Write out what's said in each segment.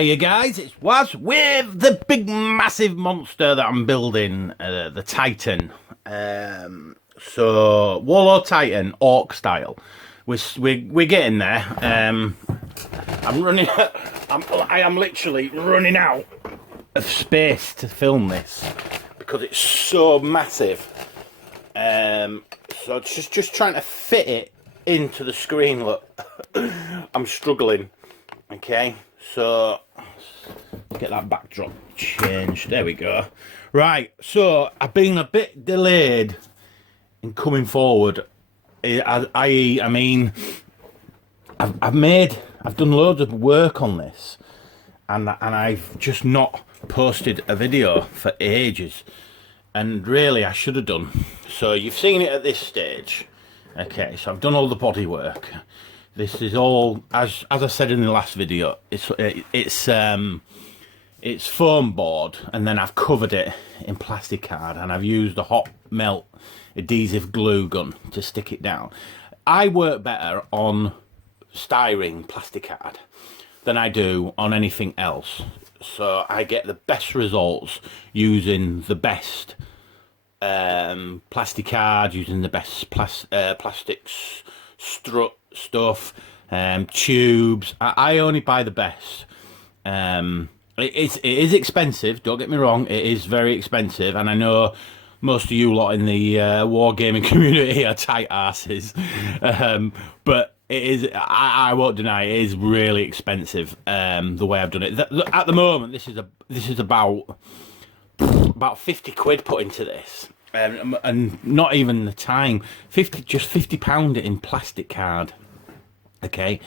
Hey you guys, it's Waz with the big massive monster that I'm building, the Titan. So Warlord Titan, Orc style. We're getting there. I'm running. I am literally running out of space to film this because it's so massive. So just trying to fit it into the screen. Look, I'm struggling. Okay, so get that backdrop changed. There we go. Right, so I've been a bit delayed in coming forward. I mean, I've done loads of work on this, and I've just not posted a video for ages. And really, I should have done. So you've seen it at this stage. Okay, so I've done all the body work. This is all, as I said in the last video, it's foam board, and then I've covered it in plastic card, and I've used a hot melt adhesive glue gun to stick it down. I work better on styrene plastic card than I do on anything else, so I get the best results using the best plastic card, using the best plastics strut stuff, tubes. I only buy the best. It is expensive, don't get me wrong, it is very expensive, and I know most of you lot in the wargaming community are tight asses, but it is, I won't deny, it is really expensive, the way I've done it. At the moment, this is about 50 quid put into this. And not even the time, just £50 in plastic card, okay,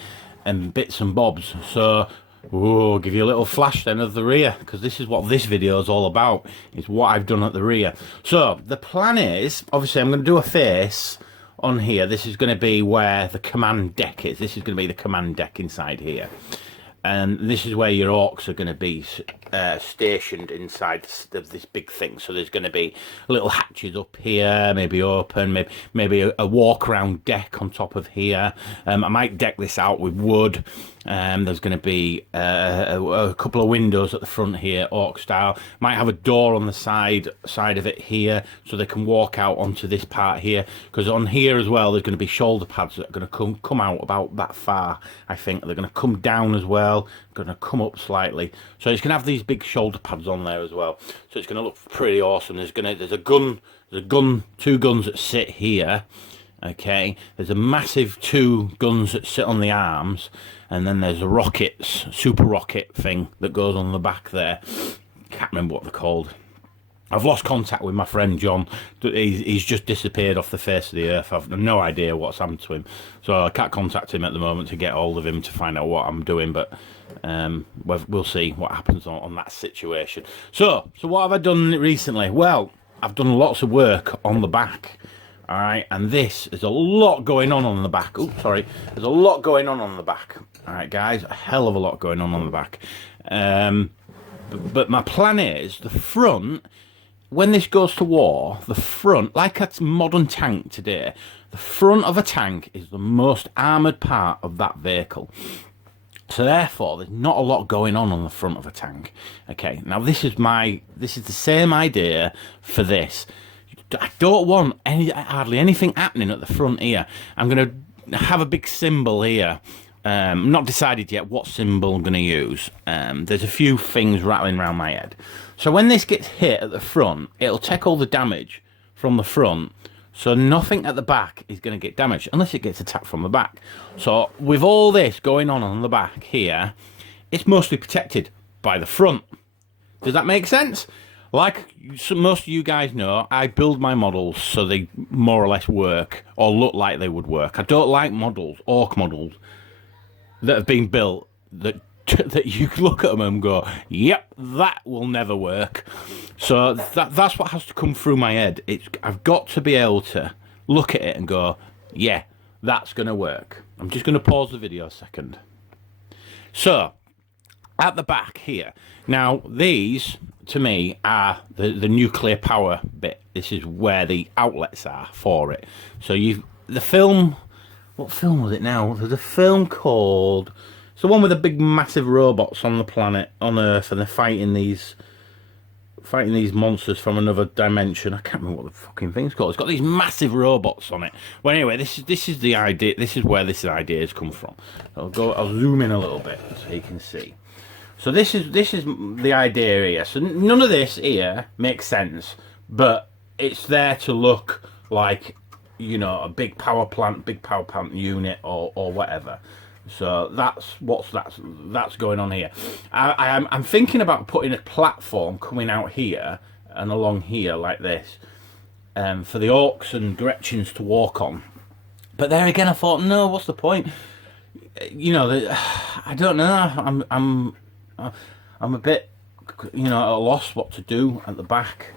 and bits and bobs. So I'll give you a little flash then of the rear, because this is what this video is all about, is what I've done at the rear. So the plan is, obviously I'm going to do a face on here. This is going to be where the command deck is. This is going to be the command deck inside here. And this is where your orcs are going to be stationed inside this big thing. So there's going to be little hatches up here, maybe open, maybe a walk around deck on top of here. I might deck this out with wood. There's going to be a couple of windows at the front here, orc style. Might have a door on the side of it here, so they can walk out onto this part here. Because on here as well, there's going to be shoulder pads that are going to come out about that far. I think they're going to come down as well, going to come up slightly. So it's going to have these big shoulder pads on there as well. So it's going to look pretty awesome. There's two guns that sit here. Okay, there's a massive 2 guns that sit on the arms, and then there's a super rocket thing that goes on the back there. Can't remember what they're called. I've lost contact with my friend John. He's just disappeared off the face of the earth. I've no idea what's happened to him, so I can't contact him at the moment to get hold of him to find out what I'm doing, but we'll see what happens on that situation. So what have I done recently? Well, I've done lots of work on the back. All right, and there's a lot going on the back. Oh, sorry, there's a lot going on the back. All right, guys, a hell of a lot going on the back. But my plan is the front. When this goes to war, the front, like a modern tank today, the front of a tank is the most armoured part of that vehicle. So therefore, there's not a lot going on the front of a tank. Okay, now this is the same idea for this. I don't want hardly anything happening at the front here. I'm going to have a big symbol here. I'm not decided yet what symbol I'm going to use. There's a few things rattling around my head. So when this gets hit at the front, it'll take all the damage from the front. So nothing at the back is going to get damaged unless it gets attacked from the back. So with all this going on the back here, it's mostly protected by the front. Does that make sense? Like most of you guys know, I build my models so they more or less work or look like they would work. I don't like orc models, that have been built that you look at them and go, yep, that will never work. So that's what has to come through my head. I've got to be able to look at it and go, yeah, that's going to work. I'm just going to pause the video a second. So at the back here, now these to me are the nuclear power bit. This is where the outlets are for it. So the film, what film was it now? There's a film called It's the one with the big massive robots on the planet, on Earth, and they're fighting these monsters from another dimension. I can't remember what the fucking thing's called. It's got these massive robots on it. Well, anyway, this is the idea. This is where this idea has come from. I'll zoom in a little bit so you can see. So this is the idea here. So none of this here makes sense, but it's there to look like, you know, a big power plant unit or whatever. So that's going on here. I'm thinking about putting a platform coming out here and along here like this, for the orcs and Gretchens to walk on. But there again, I thought, no, what's the point? You know, I don't know. I'm a bit, you know, at a loss what to do at the back.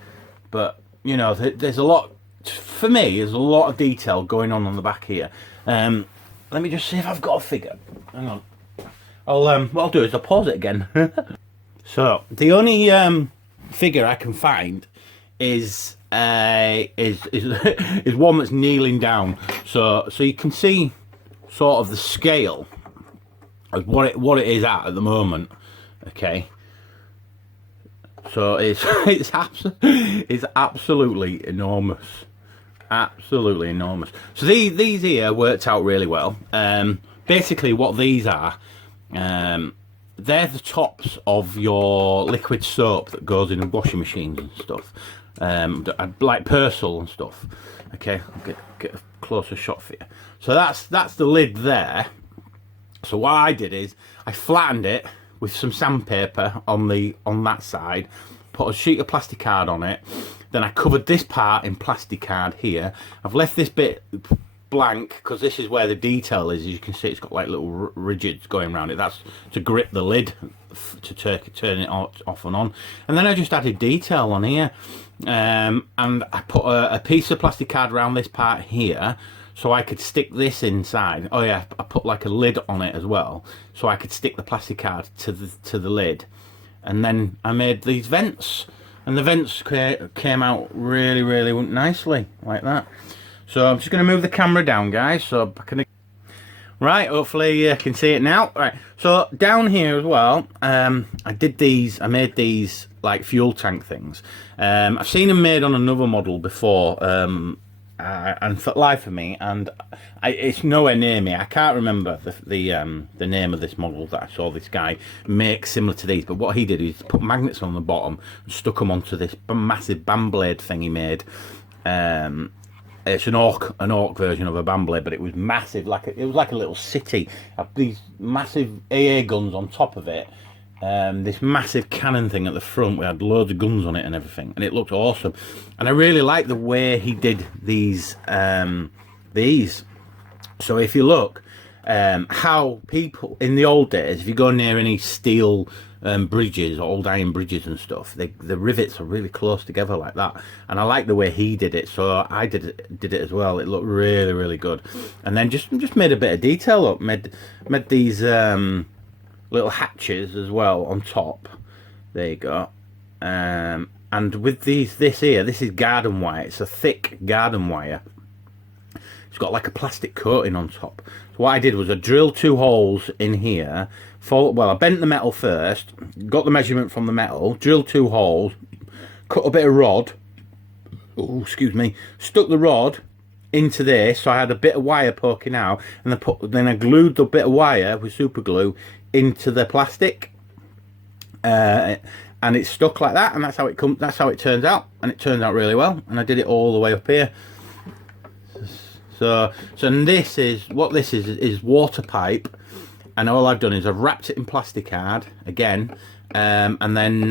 But you know, there's a lot. For me, there's a lot of detail going on the back here. Let me just see if I've got a figure. Hang on. What I'll do is I'll pause it again. So the only figure I can find is one that's kneeling down. So you can see sort of the scale of what it is at the moment. Okay. So it's absolutely enormous. Absolutely enormous. So these here worked out really well. Basically what these are, they're the tops of your liquid soap that goes in washing machines and stuff, like Persil and stuff. Okay, I'll get a closer shot for you. So that's the lid there. So what I did is I flattened it with some sandpaper on that side, put a sheet of plastic card on it. Then I covered this part in plastic card here. I've left this bit blank because this is where the detail is. As you can see, it's got like little rigids going around it. That's to grip the lid, to turn it off and on. And then I just added detail on here. And I put a piece of plastic card around this part here, so I could stick this inside. Oh yeah, I put like a lid on it as well, so I could stick the plastic card to the lid. And then I made these vents. And the vents came out really, really nicely, like that. So I'm just going to move the camera down, guys. So back in the... Right, hopefully you can see it now. Right, so down here as well, I made these like fuel tank things. I've seen them made on another model before, and for life for me, and it's nowhere near me. I can't remember the name of this model that I saw this guy make similar to these. But what he did is put magnets on the bottom and stuck them onto this massive band blade thing he made. It's an orc version of a band blade, but it was massive. It was like a little city. These massive AA guns on top of it. This massive cannon thing at the front. We had loads of guns on it and everything, and it looked awesome. And I really like the way he did these. So if you look, how people in the old days, if you go near any steel bridges, old iron bridges and stuff, the rivets are really close together like that. And I like the way he did it, so I did it as well. It looked really, really good. And then just made a bit of detail up. Made these little hatches as well on top. There you go. And with this is garden wire. It's a thick garden wire. It's got like a plastic coating on top. So what I did was I drilled 2 holes in here. I bent the metal first, got the measurement from the metal, drilled 2 holes, cut a bit of rod. Oh, excuse me. Stuck the rod into this, so I had a bit of wire poking out, and then I glued the bit of wire with super glue into the plastic, and it stuck like that, and that's how it turns out, and it turns out really well. And I did it all the way up here. So this is water pipe, and all I've done is I've wrapped it in plastic card again, and then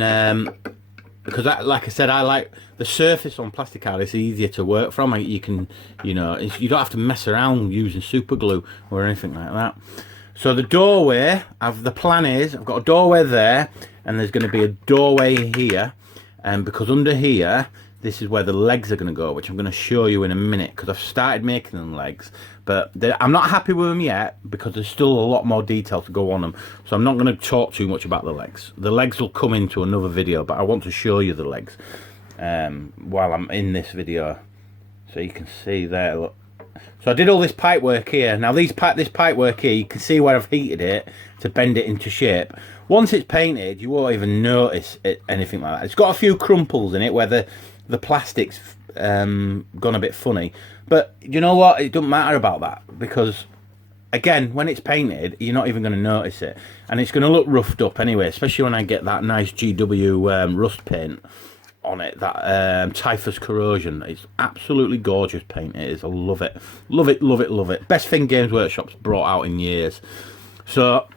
because like I said, I like the surface on plastic card. It's easier to work from. You can, you don't have to mess around using super glue or anything like that. So the doorway, the plan is I've got a doorway there, and there's going to be a doorway here, and because under here, this is where the legs are going to go, which I'm going to show you in a minute, because I've started making them legs, but I'm not happy with them yet because there's still a lot more detail to go on them. So I'm not going to talk too much about the legs. The legs will come into another video, but I want to show you the legs while I'm in this video, so you can see there. Look, So I did all this pipe work here. Now this pipe work here, you can see where I've heated it to bend it into shape. Once it's painted, you won't even notice anything like that. It's got a few crumples in it where the plastic's gone a bit funny. But you know what? It doesn't matter about that, because again, when it's painted, you're not even going to notice it. And it's going to look roughed up anyway, especially when I get that nice GW rust paint on it, that typhus corrosion. It's absolutely gorgeous paint, it is. I love it. Love it, love it, love it. Best thing Games Workshop's brought out in years. So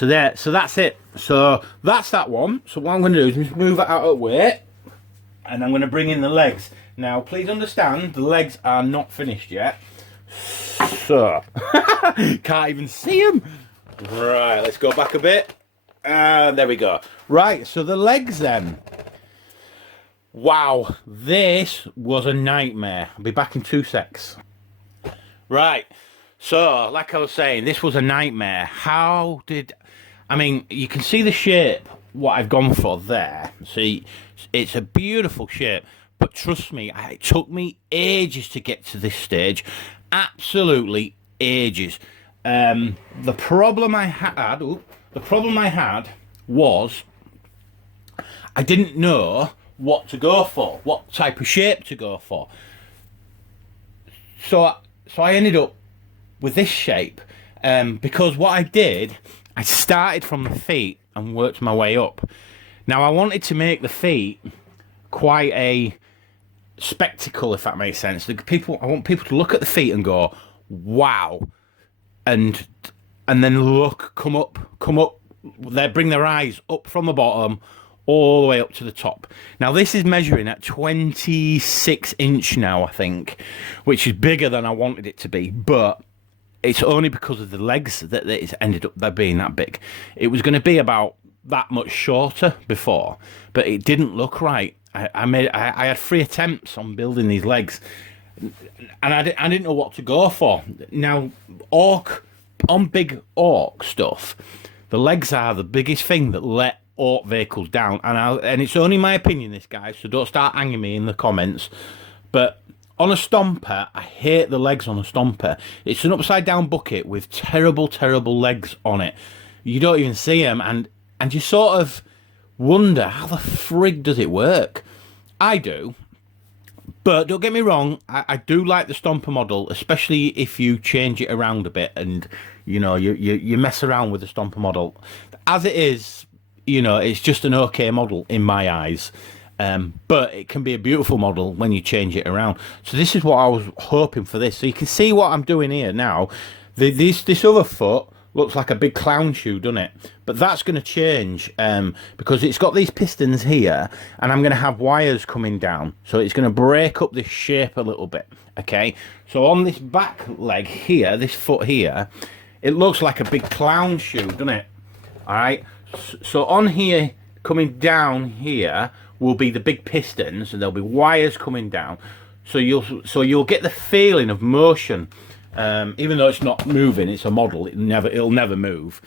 that's it. So that's that one. So what I'm going to do is just move it out of the way, and I'm going to bring in the legs. Now, please understand, the legs are not finished yet. So, can't even see them. Right, let's go back a bit. There we go. Right, so the legs then. Wow, this was a nightmare. I'll be back in 2 secs. Right, so, like I was saying, this was a nightmare. I mean, you can see the shape, what I've gone for there. See, it's a beautiful shape. But trust me, it took me ages to get to this stage. Absolutely ages. The problem I had was I didn't know what to go for, what type of shape to go for. So I ended up with this shape, because what I did, I started from the feet and worked my way up. Now I wanted to make the feet quite a spectacle, if that makes sense. I want people to look at the feet and go, wow, and then come up, they bring their eyes up from the bottom all the way up to the top. Now this is measuring at 26 inch now, I think, which is bigger than I wanted it to be, but it's only because of the legs that it's ended up being that big. It was going to be about that much shorter before, but it didn't look right. I had 3 attempts on building these legs, and I didn't know what to go for. Now, on big orc stuff, the legs are the biggest thing that let orc vehicles down, and it's only my opinion, this, guys, so don't start hanging me in the comments, but on a stomper, I hate the legs on a stomper. It's an upside down bucket with terrible, terrible legs on it. You don't even see them, and you sort of wonder, how the frig does it work? I do, but don't get me wrong, I do like the stomper model, especially if you change it around a bit and you mess around with the stomper model. As it is, it's just an okay model in my eyes, but it can be a beautiful model when you change it around. So this is what I was hoping for this. So you can see what I'm doing here now. This other foot looks like a big clown shoe, doesn't it? But that's going to change, because it's got these pistons here, and I'm going to have wires coming down, so it's going to break up this shape a little bit. Okay, so on this back leg here, this foot here, it looks like a big clown shoe, doesn't it? All right, so on here, coming down here, will be the big pistons, and there'll be wires coming down, so you'll get the feeling of motion. Even though it's not moving, it's a model, it'll never move,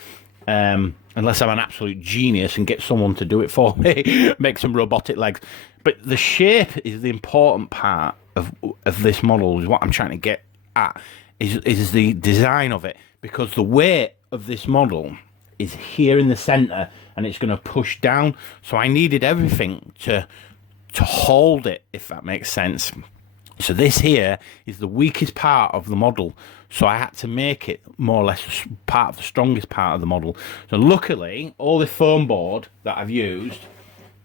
unless I'm an absolute genius and get someone to do it for me, make some robotic legs. But the shape is the important part of this model, is what I'm trying to get at, is the design of it, because the weight of this model is here in the center, and it's going to push down, so I needed everything to hold it, if that makes sense. So this here is the weakest part of the model, so I had to make it more or less part of the strongest part of the model. So luckily, all the foam board that I've used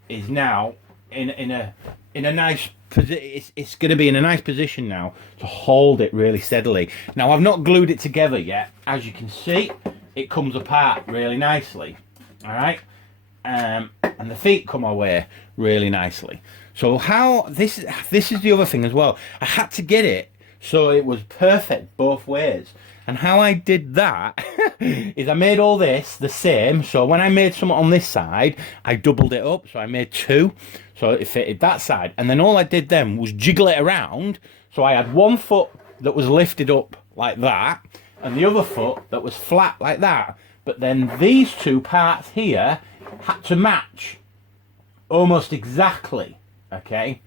is now in a nice position. It's going to be in a nice position now to hold it really steadily. Now I've not glued it together yet. As you can see, it comes apart really nicely. All right, and the feet come away really nicely. So how this is the other thing as well. I had to get it so it was perfect both ways. And how I did that is I made all this the same. So when I made some on this side, I doubled it up. So I made 2. So it fitted that side. And then all I did then was jiggle it around. So I had one foot that was lifted up like that, and the other foot that was flat like that. But then these 2 parts here had to match almost exactly. Okay,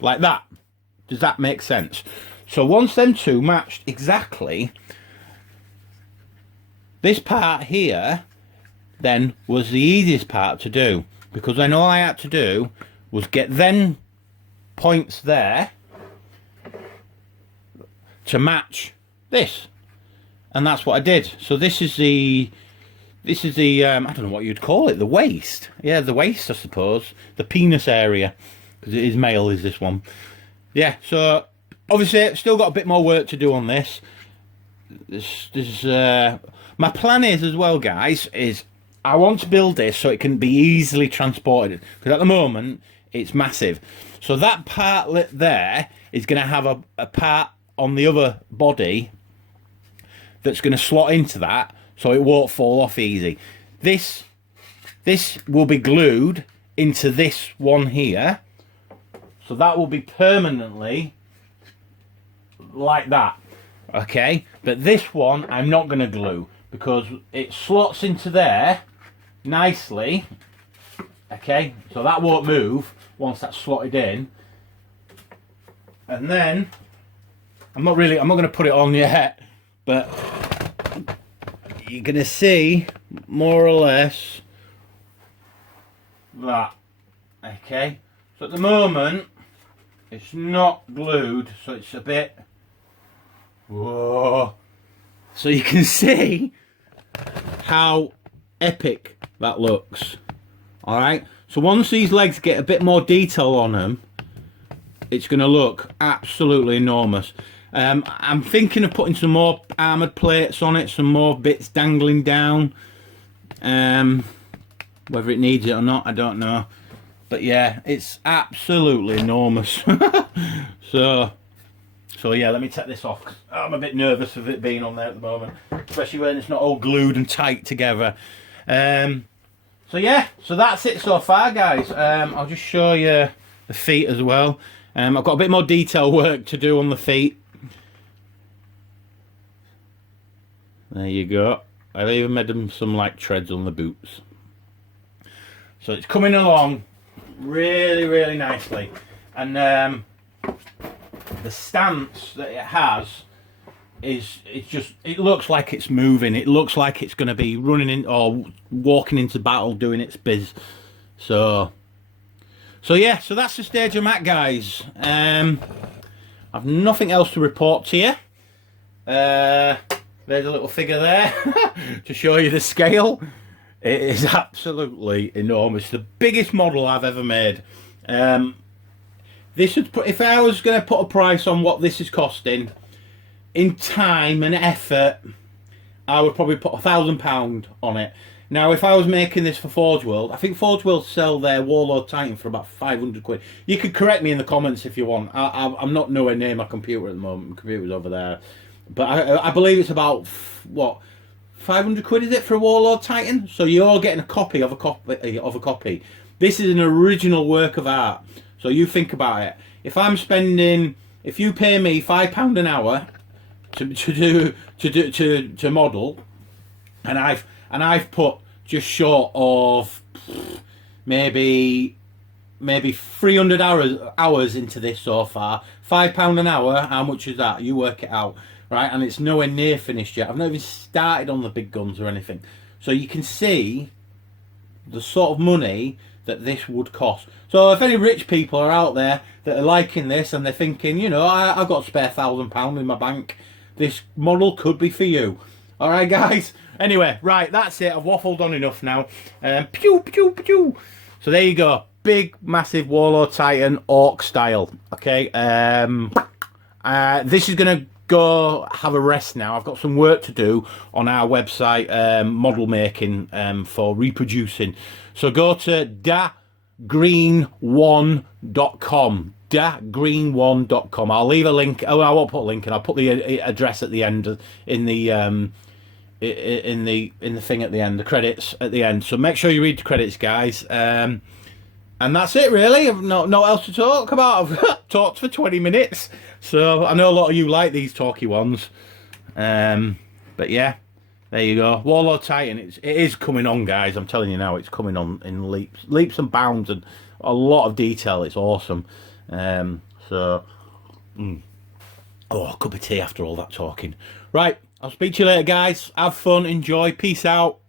like that. Does that make sense? So once them two matched exactly, this part here then was the easiest part to do, because then all I had to do was get them points there to match this, and that's what I did. So this is the I don't know what you'd call it, the waist. Yeah, the waist, I suppose, the penis area, because it is male, is this one. Yeah, so obviously still got a bit more work to do on this. My plan is as well, guys, is I want to build this so it can be easily transported, because at the moment it's massive. So that part there is going to have a part on the other body that's going to slot into that, so it won't fall off easy. This will be glued into this one here, so that will be permanently like that. Okay, but this one I'm not going to glue, because it slots into there nicely. Okay, so that won't move once that's slotted in. And then I'm not going to put it on yet, but you're going to see more or less that. Okay, so at the moment it's not glued, so it's a bit, whoa, so you can see how epic that looks. All right, so once these legs get a bit more detail on them, it's going to look absolutely enormous. I'm thinking of putting some more armoured plates on it, some more bits dangling down. Whether it needs it or not, I don't know. But yeah, it's absolutely enormous. So yeah, let me take this off, 'cause I'm a bit nervous of it being on there at the moment, especially when it's not all glued and tight together. So yeah, so that's it so far, guys. I'll just show you the feet as well. I've got a bit more detail work to do on the feet. There you go. I've even made them some like treads on the boots. So it's coming along really, really nicely. And the stance that it has is, it looks like it's moving. It looks like it's going to be running in or walking into battle doing its biz. So yeah, so that's the stage I'm at, guys. I've nothing else to report to you. There's a little figure there to show you the scale. It is absolutely enormous. The biggest model I've ever made. This would put, if I was going to put a price on what this is costing, in time and effort, I would probably put £1,000 on it. Now, if I was making this for Forge World, I think Forge World sell their Warlord Titan for about 500 quid. You could correct me in the comments if you want. I'm not nowhere near my computer at the moment. My computer's over there. But I believe it's about, what, 500 quid is it for a Warlord Titan? So you're getting a copy of a copy. This is an original work of art. So you think about it. If you pay me £5 an hour to model, and I've put just short of maybe 300 hours into this so far. £5 an hour, how much is that? You work it out, right? And it's nowhere near finished yet. I've not even started on the big guns or anything. So you can see the sort of money that this would cost. So if any rich people are out there that are liking this and they're thinking, you know, I've got a spare £1,000 in my bank, this model could be for you. All right, guys. Anyway, right, that's it. I've waffled on enough now. Pew, pew, pew. So there you go. Big, massive Warlord Titan Orc style. Okay. This is going to go have a rest now. I've got some work to do on our website, model making for reproducing. So go to dagreen1.com. dagreen1.com. I'll leave a link. Oh, I won't put a link, and I'll put the address at the end in the thing at the end, the credits at the end. So make sure you read the credits, guys. And that's it, really. I've not else to talk about. I've talked for 20 minutes. So I know a lot of you like these talky ones. But yeah, there you go. Warlord Titan, it is coming on, guys. I'm telling you now, it's coming on in leaps and bounds, and a lot of detail. It's awesome. Oh, a cup of tea after all that talking. Right, I'll speak to you later, guys. Have fun, enjoy, peace out.